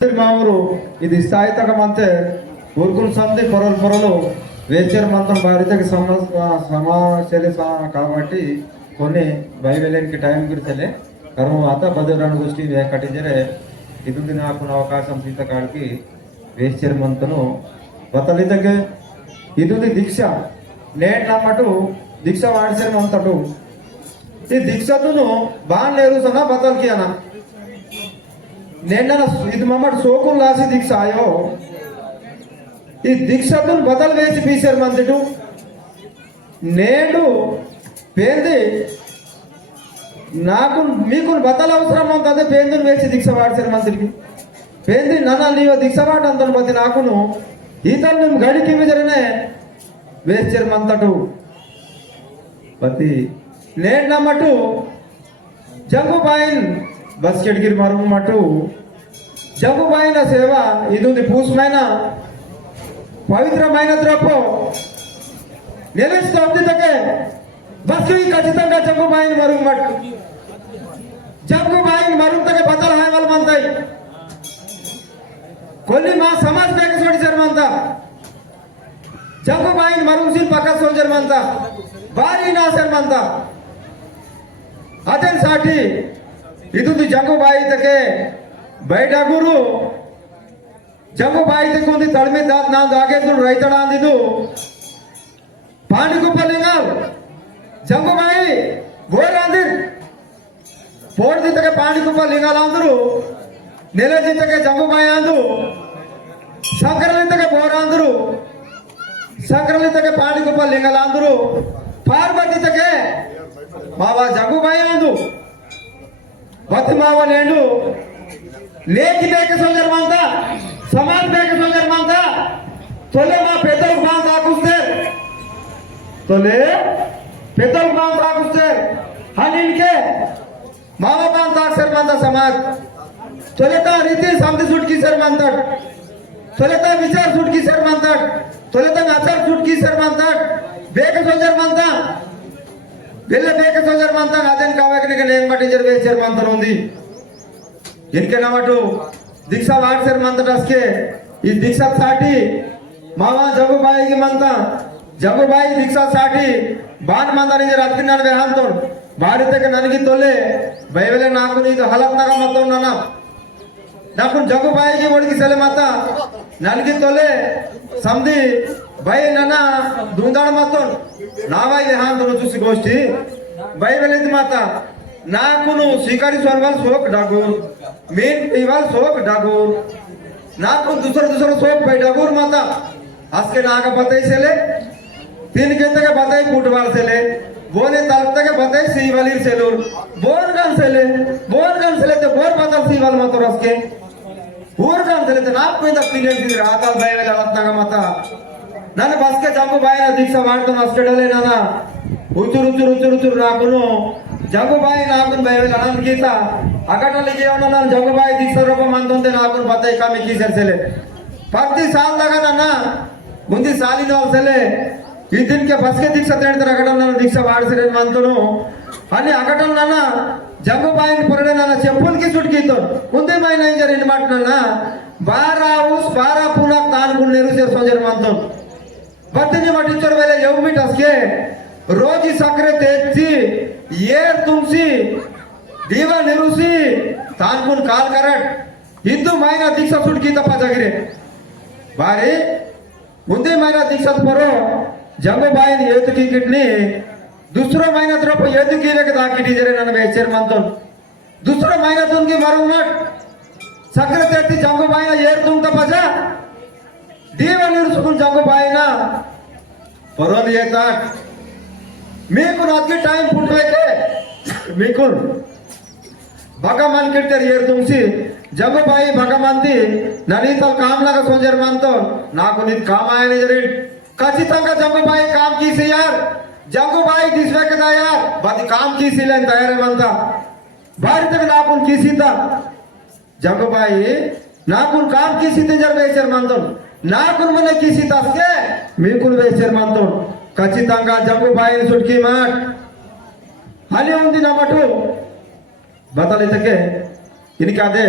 మామూలు ఇది స్థాయి తగం అంతే. ఊరుకుల సంది పొరలు పొరలు వేచర్ మంత్రం భారీ సమాచరి కాబట్టి కొన్ని భయవేలేనికి టైం గురిచలే కర్మ మాత భద్రాన్ని గుర్తి కట్టించరే ఇది నాకు అవకాశం సీతకాడికి వేచర్ మంత్రను బతలి తగ్గ ఇది దీక్ష. నేను నమ్మటు దీక్ష వాడిసరి మంతటు ఈ దీక్షను బాగా నేరుసనా బతలికి అన్నా అన్న నేను ఇది మమ్మటి సోకులు రాసి దీక్ష ఆయో ఈ దీక్షతులు బదలు వేసి పీసారు మందుడు నేను పేంది నాకు మీకు బతలు అవసరం అంతే పేందుని వేసి దీక్ష వాడిసారు మంత్రికి పేంది నన్న నీవు దీక్ష వాడంతను బతి నాకును ఈతను మేము గడికి మీదనే వేసారు మంతటు బతి నేను నమ్మటు జంగుబాయిన్ బస్ కిటికీ మరుగు మటు जबाइन सेवा इधर पूसम पवित्र द्रप निके बस खचित जबाइन मर जब मरत बदल हावल मंदाई कोई समाज पे सोचर मंत जब बाइन मरूसी पक सोचर मंत भारी नाशर मंत अतन साठी इधर जंगू बाई तक ಬೈಟ ಗುರು ಜಂಗುಬಾಯಿ ತಕ್ಕೆ ಒಂದು ತಳಮೆ ದಾತ್ ನಾನು ಆಗಿದ್ದು ರೈತಡ ಅಂದಿದ್ದು ಪಾಣಿಗುಪ್ಪಲಿಂಗ ಜಂಗುಬಾಯಿ ಗೋರ ಅಂದಿರ್ ಪೋಡ್ದಿದ್ದಕ್ಕೆ ಪಾಣಿಗುಪ್ಪ ಲಿಂಗಾಲ ಅಂದ್ರು ನೆಲಜಿದ್ದಕ್ಕೆ ಜಂಗುಬಾಯಿ ಅಂದು ಸಂಕ್ರಲಿದ್ದಕ್ಕೆ ಬೋರ ಅಂದ್ರು ಸಂಕ್ರಲಿದ್ದಕ್ಕೆ ಪಾಣಿಗುಪ್ಪ ಲಿಂಗಾಲ ಅಂದ್ರು ಪಾರ್ವತಿದ್ದಕ್ಕೆ ಮಾವ ಜಗುಬಾಯಿ ಅಂದು ಬತ್ ಮಾವ ನೇಂಡು లేకి బేక సోదరం అంతా సమాన్ బేక అంతా తొలే మా పెద్దలకు బాగా తాకుస్తే తొలే పెద్దలకు బాగా తాకుస్తే హనీన్కే మామ బాగా తాకుసారు మంత సమాజ్ తొలత రీతి సమతి సుట్కి సర్ తొలత విచార సుట్కి సర్ తొలత అచర్ సుట్కి సర్ బేక సోదరం అంతా. వెళ్ళ బేక సోదరం అంతా. అదేం కావాలని నేను పట్టించారు వేసారు మంతరం ఉంది. ఎన్కెనమటు దీక్ష వాడ్సర్ మంత డస్కే ఈ దీక్ష సాటి మామ జగుబాయికి మంత జగుబాయి దీక్ష సాటి బాన్ మంద ನಿಜ ರತ್ಕಿನಾನ ವೇಹಾಂತೋ ಭಾರತಕ್ಕೆ ನನಗೆ ತೊಲೆ ಬೈಬಲೆ ನಾಕು ನೀದು ಹಲತ್ನಾಗ ಮತ್ತವ್ ನನ್ನ నాకు జగ్గు బాయికి ఒడికి సెల మాత నలిగి తొలే సంధి బై నన్న దుందాడ మాతో నా బాయి దేహాంతను చూసి నాకును స్వీకరించవని వాళ్ళు సోక్ డాగోర్ మెయిన్ ఇవాళ సోక్ డాగోర్ నాకు దుసర దుసర సోక్ పై డాగోర్ మాత আজকে নাক বাতাইছেলে তিন কে থেকে বাতাই ফুটবার ছেলে বোনে তার থেকে বাতাই সিবালির ছেলুর বোন গান ছেলে বোন গান ছেলে তো বোর বাতাল সিবাল মাতো আজকে বোর গান ছেলে তো নাক মেয়ে তিনের দিন রাতাল বাইরে আলাদ নাগা মাতা ನಾನು ಬಸ್ಗೆ ಜಂಬು ಬಾಯಿನ ದೀಕ್ಷಾ ಮಾಡ್ತಾನೆ ಅಷ್ಟೇ ನಾನ ಹುಚ್ಚುರು ಹುಚ್ಚುರು ಹುಚ್ಚುರು ಹುಚ್ಚುರು ನಾಕು जंगुबाई नागुन बैरो जनान कीता। अगर ना लीजिए उन्होंने जंगुबाई दीसर रोपो मंदों दे नागुन पते का मिकी सर से ले पार्टी साल लगा ना ना बुंदी साली दौर से ले इस दिन के फसके दीसर तेरे तरह अगर ना दीसर बाढ़ से ले मंदों नो हने अगर ना ना जंगुबाई ने पढ़े ना ना चप्पल की सूट की तो उन्दे माई नहीं जर � रोज सक्रे तेज़ी येर तुमसी, दीवा निरुसी तानपुन काल करट हिंदू मायना दीक्षा सुन की तपा जगरे। बारे उंदे मायना दीक्षा तो परो जम्बो बायन येतु की किटनी, दुसरो महिना द्रोप तो येतु की लेके दाकिटी जरे नन वेचर मंतन। दूसरो मायना तुन की मरु मट सक्र तेती जम्बो बायना येर तुम तपा जा। दीवा तपाजा देवा निरुसुकुन ना परो दिए येतात మీకు ರಾತ್ರಿ ಟೈಮ್ ಕೊಟ್ಟಬೇಕೆ మీకు భగవాన్ కిడితే ఏరు తుంసి జబ్బుబాయి భగవంతి నలీతలు కామ్లాగా సోజర్మాన్తో నాకు నీకు కామాయని జరిగి ఖచ్చితంగా జబ్బుబాయి కామ్ తీసి యార్ జబ్బుబాయి తీసివేకదా యార్ బతి కామ్ తీసిలేని తయారేమంతా. భారతకు నాకు తీసిందా జబ్బుబాయి నాకు కామ్ తీసింది జర వేశారు మనతో. నాకు మన తీసి తస్తే మీకు వేశారు మనతో. ఖచ్చితంగా జబ్బు జంపుబాయిని చుట్టి మాట్. హలి ఉంది నమ్మటు బతలైతే ఇనికాదే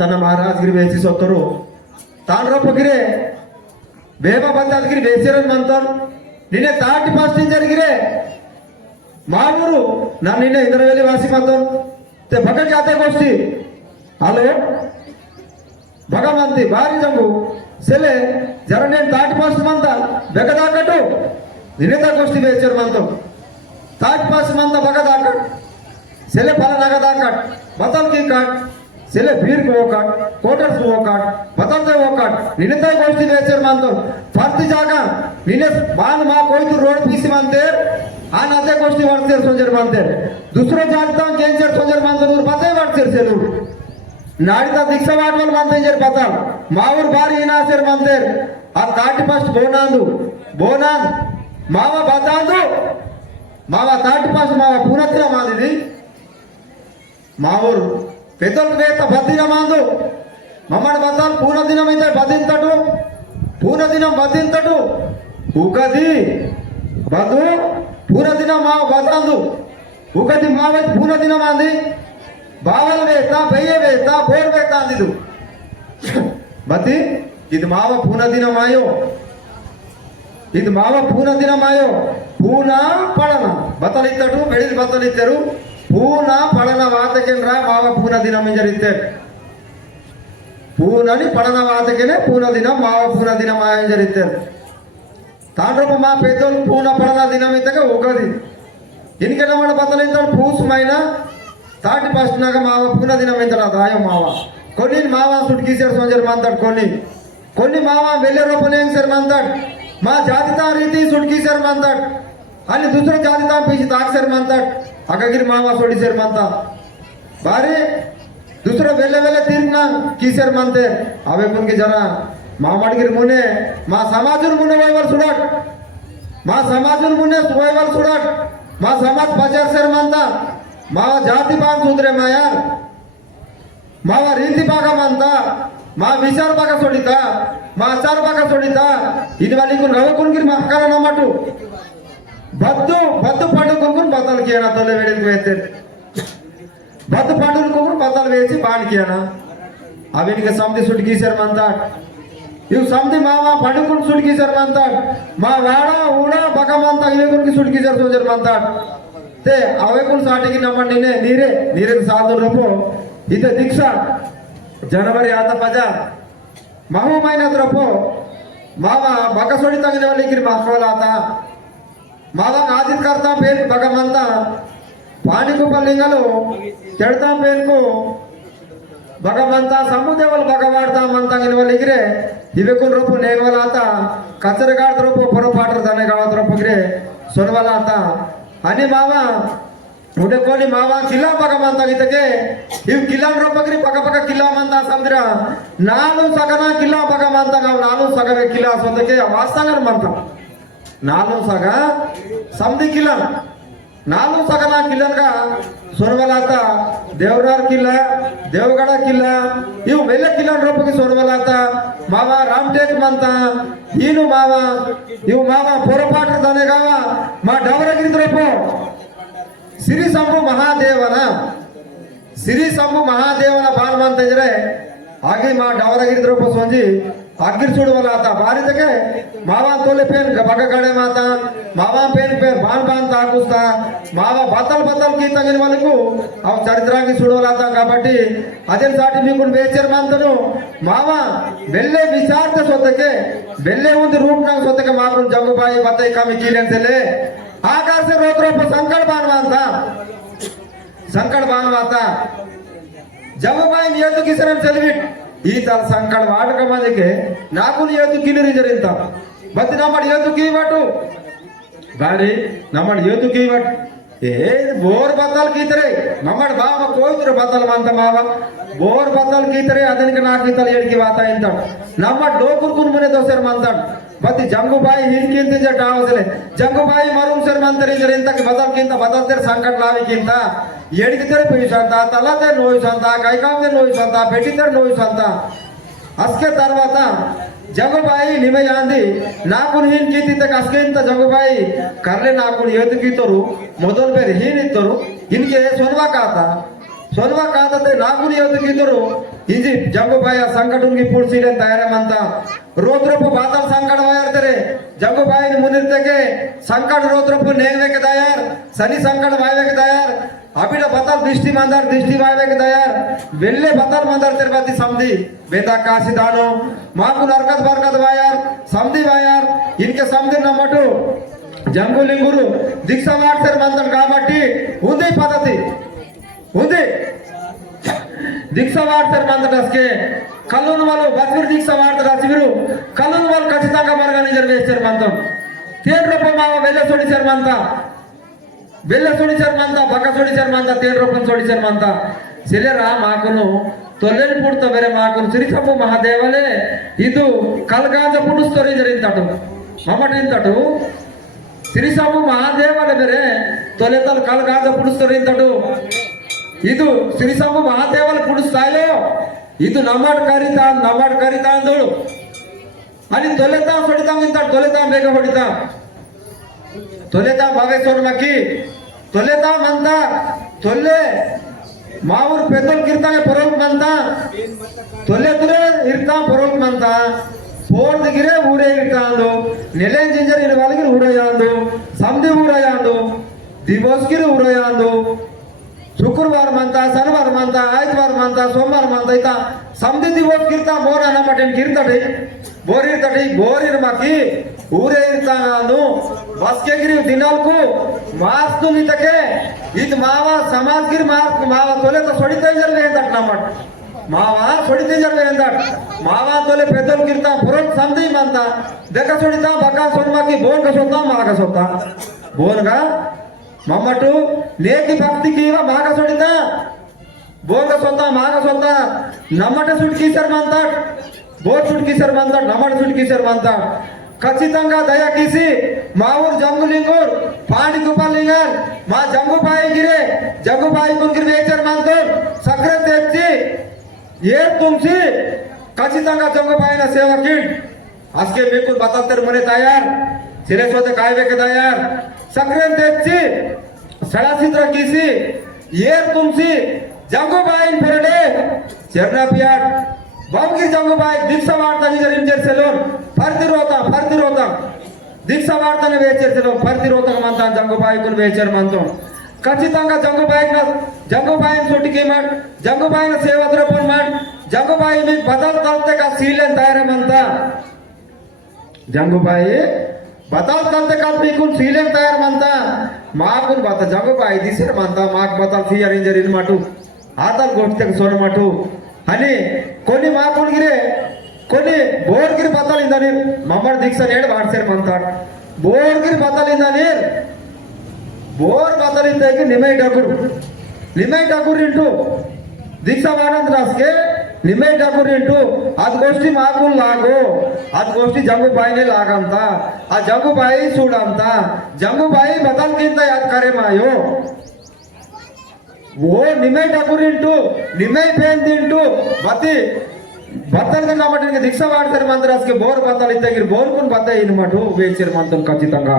తన మహారాజ్గిరి వేసి సొత్తరు తాను రూపగిరే వేమ బంధాదిగిరి వేసేరని మంతం. నిన్నే తాటి పాస్టి జరిగిరే. మా ఊరు నన్ను నిన్నే ఇంద్రవేలి వాసి మంతం. భగ జాతే గోష్ఠి. హలో? భగవంతి భారీ జంగు సెలే జర నేను దాటి పోస్తామంతా బెగదాకటు ನಿನ್ನೆದಾಗೋಷ್ಠಿ ಬೇಚರ್ ಬಂತು ತಾಟ್ ಪಾಸ್ ಮಂತ ಬಗದ ಹಾಕಟ್ ಸೆಲೆ ಫಲ ನಗದ ಹಾಕಟ್ ಬತಲ್ಕಿ ಕಾಟ್ ಸೆಲೆ ಬೀರ್ಗೆ ಹೋಗಾಟ್ ಕೋಟರ್ಸ್ ಹೋಗಾಟ್ ಬತಲ್ದೆ ಹೋಗಾಟ್ ನಿನ್ನೆದ ಗೋಷ್ಠಿ ಬೇಚರ್ ಬಂತು ಫಸ್ಟ್ ಜಾಗ ನಿನ್ನೆ ಬಾನ್ ಮಾ ಕೊಯ್ತು ರೋಡ್ ಪೀಸಿ ಬಂತೇರ್ ಆ ನದೆ ಗೋಷ್ಠಿ ಮಾಡ್ತೀರ್ ಸೋಜರ್ ಬಂತೇರ್ ದುಸರೋ ಜಾಗದ ಕೇಂದ್ರ ಸೋಜರ್ ಬಂದ್ರು ಪದೇ ಮಾಡ್ತೀರ್ ಸೆಲೂರ್ ನಾಡಿದ ದೀಕ್ಷಾ ಮಾಡುವಲ್ಲಿ ಬಂತೇಜರ್ ಬತಾಲ್ ಮಾವೂರ್ ಬಾರಿ ಏನಾಸೇರ್ ಬಂತೇರ್ ಆ ತಾಟಿ ಫಸ್ಟ್ ಬೋನಾಂದು ಬೋನಾಂದ್ మావ బతాందు మావ తాటి పాసు మావ పూనతిన మాదిది మా ఊరు పెద్దలు నేత మాదు. మమ్మడి మమ్మల్ని పూర్ణ దినం అయితే బతింతటు దినం బతింతటు ఉగది బంధు పూర్ణ దినం మావ బతాందు ఉగది మావ దినం అంది. బావల వేత బయ్య వేత పోరు వేత అంది బతి ఇది మావ పూర్ణ దినం పూనదినమాయో ಇದು ಮಾವ ಪೂನ ದಿನ ಮಾಯೋ ಪೂನ ಪಳನ ಬತ್ತಲಿತ್ತಟು ಬೆಳಿದ್ ಬತ್ತಲಿತ್ತರು ಪೂನ ಪಳನ ವಾತಕೆನ್ರ ಮಾವ ಪೂನ ದಿನ ಮಿಂಜರಿತ್ತೇರು పూనని పడన వాతకినే పూన దినం మావ పూన దినం ఆయన జరిస్తారు తాండ్రపు మా పెద్దోళ్ళు పూన పడన దినం ఇంతగా ఒకది ఇనికెళ్ళ మన బతలింతాడు పూసమైన తాటి పస్తున్నాక మావ పూన దినం ఇంత దాయం మావ కొన్ని మావ సుట్కీసారు సోజర్ మంతాడు కొన్ని కొన్ని మావ వెళ్ళే రూపలేం సార్ మంతాడు మా జాబితా రీతి సుడికి సర్మంతాడు అని దుసర జాబితా పీచి తాకి సర్మంతాడు అక్కగిరి మామ సొడి సర్మంత భారీ దుసర వెళ్ళ వెళ్ళ తీరిన కీసర్ మంతే అవే మనకి జన మామడిగిరి మునే మా సమాజం మునే వైవల్ చూడట్ మా సమాజం మునే వైవల్ చూడట్ మా సమాజ్ పచాసర్ మంతా మా జాతి బాగా చూద్దరే మా యార్ మా రీతి బాగా మంతా మా విశాల పక్క సొడిత మా అసార పక్క సొడిత ఇది వాళ్ళు నవ్వుకుని మహకారనమాటు బద్దు బద్దు పండుకొని బద్దలు కేనా తల్లి వేడికి వేస్తే? బద్దు పండుకొని బద్దలు వేసి బాణికేనా అవి సమతి సుడి గీశారు అంతా ఇవి సమతి మావా పండుకుని సుడి గీశారు అంతా మా వేడ ఊడ బకమంతా ఇవ్వకుని సుడి గీశారు చూసారు అంతా అవే కొన్ని సాటికి నమ్మండి నీరే నీరే సాధన రూపం ఇదే దీక్ష. జనవరి ఆత పజ మహమైన రూపు మామ బకసోడి తగిన వాళ్ళకి మాకోలాత మావ ఆదిత్ కర్తా పేరు భగవంత పాణికుపల్లింగలు ಕೆಡ್ತಾ ಬೇಕು ಭಗವಂತ ಸಮುದೇವಲ್ ಭಗವಾಡ್ತಾ ಮಂತ ಇನ್ವಲ್ಲಿಗ್ರೆ ಇವಕ್ಕೂ ರೂಪ ನೇಗವಲಾತ ಕಚರಗಾದ ರೂಪ ಪೊರಪಾಟ್ರ ದನೆಗಾದ ರೂಪಗ್ರೆ ಸೊನ್ವಲಾತ అని మావ ಉಡಕೋನಿ ಮಾವ ಕಿಲ್ಲಾ ಭಗವಂತ ಇದಕ್ಕೆ ಇವು ಕಿಲ್ಲಾ ರೂಪಗ್ರಿ ಪಕ್ಕ ಪಕ್ಕ ಕಿಲ್ಲಾ ಮಂತ ಸಮುದ್ರ ನಾನು ಸಗನ ಕಿಲ್ಲಾ ಭಗವಂತ ನಾವು, ನಾನು ಸಗನ ಕಿಲ್ಲಾ ಸೊಂದಕ್ಕೆ ವಾಸ್ತಂಗನ ಮಂತ. ನಾನು ಸಗ ಸಮದಿ ಕಿಲ್ಲ. ನಾನು ಸಗನ ಕಿಲ್ಲನ್ಗ ಸೊರವಲಾತ ದೇವರಾರ್ ಕಿಲ್ಲ, ದೇವಗಡ ಕಿಲ್ಲ. ಇವು ಮೆಲ್ಲ ಕಿಲ್ಲ ರೂಪಕ್ಕೆ ಸೊರವಲಾತ ಮಾವ ರಾಮಟೇಕ್ ಮಂತ. ಏನು ಮಾವ, ಇವು ಮಾವ ಪೊರಪಾಟ ದನೆಗಾವ ಮಾ ಡವರಗಿರಿ ರೂಪ ಸಿರಿ ಸಂಭು ಮಹಾದೇವನ ಸಿರಿ ಸಂಭು ಮಹಾದೇವನ ಬಾಲ್ ಮಂತ ಇದ್ರೆ ಹಾಗೆ ಮಾ ಡವರಗಿರಿ ರೂಪ ಸೊಂಜಿ ಅಗ್ಗಿರ್ ಸುಡುವಲ್ಲ ಆತ ಬಾರಿದಕ್ಕೆ ಮಾವ ತೋಲೆ ಪೇನ್ ಬಗ ಗಡೆ ಮಾತ మావ పేరు పేరు బాన్ బాన్ తాకుస్తా మావ బతల్ బతల్ గీ తగిన వాళ్ళకు అవి చరిత్రానికి చూడవలాతాం కాబట్టి అదే సాటి మీకు వేచారు మంతను మావ వెళ్ళే విచారత సొత్తకే వెళ్ళే ఉంది రూట్ నాకు సొత్తకే మాకు జగ్గుబాయి బతాయి కమి కీలెన్సలే ಆಕಾಶ ರೋಗರೂಪ ಸಂಕಟ ಭಾನುವಾತ ಸಂಕಟ ಭಾನುವಾತ ಜವಾಬಾಯಿ ನಿಯತು ಕಿಸರನ್ ಚೆಲ್ಬಿಟ್ ಈ ತರ ಸಂಕಟ ಆಟಕ ಮಂದಿಗೆ ನಾಲ್ಕು ನಿಯತು ಕಿಲಿರಿಜರಿಂತ ಮತ್ತೆ ನಮ್ಮ ಏತು ಕಿವಿಬಟ್ಟು ಬಾರಿ ನಮ್ಮ ಏತು ಕಿವಿಬಟ್ಟು ಬೋರ್ ಬತ್ತಲ್ ಕೀತರೆ ನಮ್ಮಡ್ ಬಾವ ಕೋಯ್ತ್ರ ಬತ್ತಲ್ ಮಂತ ಮಾವ ಬೋರ್ ಬತ್ತಲ್ ಕೀತರೆ ಅದನಿಗೆ ನಾಲ್ಕು ಈತಲ್ ಎಡಿಕೆ ವಾತ ಇಂತ ನಮ್ಮ ಡೋಕುರ್ ಕುನ್ ಮನೆ ದೋಸರ್ ಮಂತಾಡ್ ಬತ್ತಿ ಜಂಗುಬಾಯಿ ಹಿಂಡ್ಕಿಂತ ಜಟ್ ಆವಸಲೆ ಜಂಗುಬಾಯಿ ಮರುಂ ಸರ್ ಮಂತರಿ ಜರ ಇಂತಕ್ಕೆ ಬದಲ್ಕಿಂತ ಬದಲ್ತೇರ್ ಸಂಕಟ ಲಾವಿಕ್ಕಿಂತ ಎಡಿಕಿತರೆ ಪೀಸಂತ ತಲತೆ ನೋಯಿಸಂತ ಕೈಕಾಂತೆ ನೋಯಿಸಂತ ಬೆಟ್ಟಿತರೆ ನೋಯಿಸಂತ ಅಸ್ಕೆ తర్వాత జగబాయి నిమయాంది ಜಂಗುಬಾಯಿ ನಿಮಯಾಂದಿ ನಾಕು ಹೀನ್ ಕೀತಿದ್ದ ಕಸ್ಕೆಯಿಂದ ಜಂಗುಬಾಯಿ ಕರ್ರೆ ನಾಕು ಇವತ್ತು ಕೀತರು ಮೊದಲು ಬೇರೆ ಹೀನಿತ್ತರು ಇನ್ಗೆ ಸೊನ್ವಾ ಕಾತ ಕಾದತೆ ನಾಲ್ಕು ನಿಯೋಜಕಿದ್ದರು ಇಂಜಿ ಜಂಗುಬಾಯ ಸಂಕಟುಂಗಿ ಪುಡ್ಸಿಡೆ ತಯಾರಮಂತ ರೋದ್ರಪ್ಪು ಬಾತಲ್ ಸಂಕಟ ವಾಯರ್ತಾರೆ ಜಂಗುಬಾಯಿನ ಮುನಿರ್ತಕ್ಕೆ ಸಂಕಟ ರೋದ್ರಪ್ಪು ನೇಗ್ಬೇಕೆ ತಯಾರ್ ಸನಿ ಸಂಕಟ ವಾಯ್ಬೇಕೆ ತಯಾರ್ ಅಬಿಡ ಬತಾಲ್ ದೃಷ್ಟಿ ಮಂದಾರ್ ದೃಷ್ಟಿ ವಾಯ್ಬೇಕೆ ತಯಾರ್ వెళ్ళే బతాల్ మందార్ తిరుపతి సంధి బేతా కాశీ దాను మాకు నరకత్ బర్కత్ వాయార్ సంధి వాయార్ ఇన్కే సంధి నమ్మటు జంగులింగురు దీక్ష వాడ్సర్ మందం కాబట్టి ఉంది పద్ధతి ఉంది. దీక్ష వాడతారు ಅಂತ ರಸ್ಗೆ కళ్ళను వాళ్ళు బతుకుడు దీక్ష వాడతారు ఆ శిబిరు కళ్ళను వాళ్ళు ఖచ్చితంగా మరగానే జరిగేస్తారు మనతో తేనరూపం మామ వెళ్ళ సోడిచారు మనంత వెళ్ళ సోడిచారు మనంత బక్క సోడిచారు మనంత రూపం సోడిచారు మనంత శరీరా మాకును తొల్లెని పుడుతో వేరే మాకును చిరిసప్పు మహాదేవలే. ఇది కలగాజ పుడుస్తూనే జరిగిందట. మమ్మటింతటు సిరిసంపు మహాదేవలే వేరే. తొలితలు కలగాజ పుడుస్తూనే ఇంతటు ಇಂತಟು ಇದು ಸಿರಿಸಪ್ಪು ಮಹಾದೇವಲ ಪುಡಿಸ್ತಾಯೋ ಇದು ನಮ್ಮಟ್ ಕರಿತಾ ನಮ್ಮಟ್ ಕರಿತಾ ಅಂದೋಳು అని తొలెతాం సొడితాం ఇంత తొలెతాం ಬೇಗ ಹೊಡಿತಾం తొలెతాం బాగేశ్వర మక్కి తొలెతాం అంతా తొల్లె మా ఊరు పెద్దలు కిర్తానే పొరకు మంత తొలెతురే ఇర్తాం పొరకు మంత ಫೋನ್ ದಿಗಿರೆ ಊರೇ ಇರ್ತಾಂದು ನೆಲೆನ್ ಜಿಂಜರ್ ಇರು ಒಳಗಿನ ಊರಯಾಂದು ಸಂಧಿ ಊರಯಾಂದು ದಿವಸ್ಗಿರಿ ಊರಯಾಂದು ಶುಕ್ರವಾರ ಅಂತ ಶನಿವಾರ ಅಂತ ಆಯ್ತವಾರ ಅಂತ ಸೋಮವಾರ ಅಂತ ಐತ ಸಂಧಿ ದಿವಸ್ ಕಿರ್ತಾ ಬೋರ್ ಅನ್ನಮಟ ಕಿರ್ತಡಿ ಬೋರ್ ಇರ್ತಡಿ ಬೋರ್ ಇರ್ಮಾಕಿ ಊರೇ ಇರ್ತಾನು ಬಸ್ಗೆಗಿರಿ ದಿನಾಲ್ಕು ಮಾಸ್ತು ನಿತಕೆ ಇದು ಮಾವ ಸಮಾಜ್ಗಿರಿ ಮಾಸ್ ಮಾವ ತೊಲೆತ ಸೊಡಿತ ಜರ್ವೆ ಅಂತ ನಮ್ಮಟ್ మావ సొడితే జరగ ఎందాడు మావ తోలే పెద్దలు కిర్తా పురం సంధి మంత దెక్క సొడితా బక్క సొన్మకి బోన్క సొంత మాక సొంత బోన్గా ममटु नेति भक्ति कीवा भाग सुडिता बोर्ग सोंदा माग सोंदा नमट सुडकी सरमंता बोर सुडकी सरमंता नमट सुडकी सरमंता खचितंगा दया कीसी माऊर पाणी गोपालिंगर मा गिरे जंगु पाई कुंगिर नेचर मंतर तुमसी खचितंगा जंगु सेवा किड आज के बिल्कुल बताते मने तैयार ಸಿರೇಶ್ವತ ಕಾಯ್ಬೇಕು ತಯಾರ್ ಸಕ್ರೆಂತ ಹೆಚ್ಚಿ ಸಡಾಸಿದ್ರ ಕೀಸಿ ಏರ್ ತುಂಬಿಸಿ ಜಂಗುಬಾಯಿನ್ ಪೆರಡೆ ಚೆರ್ನಾಪಿಯಾಡ್ ಬಾಬುಗಿ ಜಂಗುಬಾಯಿ ದೀಕ್ಷ ಮಾಡ್ತಾನೆ ಇಂಜರ್ ಸೆಲೂನ್ ಪರ್ದಿರೋತ ಪರ್ದಿರೋತ దీక్ష వార్తను వేచేసిన ప్రతిరోధకం అంతా జంగుబాయికును వేచారు మనతో ఖచ్చితంగా జంగుబాయి జంగుబాయి చుట్టుకి మాట్ జంగుబాయి సేవ ద్రూపం మాట్ జంగుబాయి బదల్ కలితే సీలే తయారమంతా జంగుబాయి బదల్ కల్తే కా మీకు సీలెన్ తయారమంత మాకు బత జంగుబాయి దిసరమంత మాకు బతల్ సీయర్ ఇంజర్ ఇన్ మటు ఆతల్ గొట్టే సోనమటు అని కొన్ని మాకుడిగిరే కొన్ని ಬೋರ್ಗಿರಿ ಬತ್ತಲಿಂದ ನೀರು ಮಮ್ಮಡ್ ದೀಕ್ಷ ಹೇಳಿ ಮಾಡ್ಸೇರ್ ಮಂತಾಡ್ ಬೋರ್ಗಿರಿ ಬತ್ತಲಿಂದ ನೀರು ಬೋರ್ ಬದಲಿದ್ದಾಗಿ ನಿಮೈ ಡಗುರು ನಿಮೈ ಡಗುರು ಇಂಟು ದೀಕ್ಷಾ ಆನಂದ್ निमे ठाकूर మాకు లాగు गोष्टी मागून लागो आज गोष्टी जंगूबाईने लागमता आ जंगूबाई सोडामता जंगूबाई बदल किंता याद करे मायो ఓ నిమ్మే డబ్బు తింటూ నిమ్మే పేన్ తింటూ బతి బతలు కాబట్టి ఇంకా దీక్ష వాడతారు మందరాజుకి బోరు బత్తాలు ఇద్దరు బోరుకుని బత్తాయి అనమాట వేచారు మనతో ఖచ్చితంగా.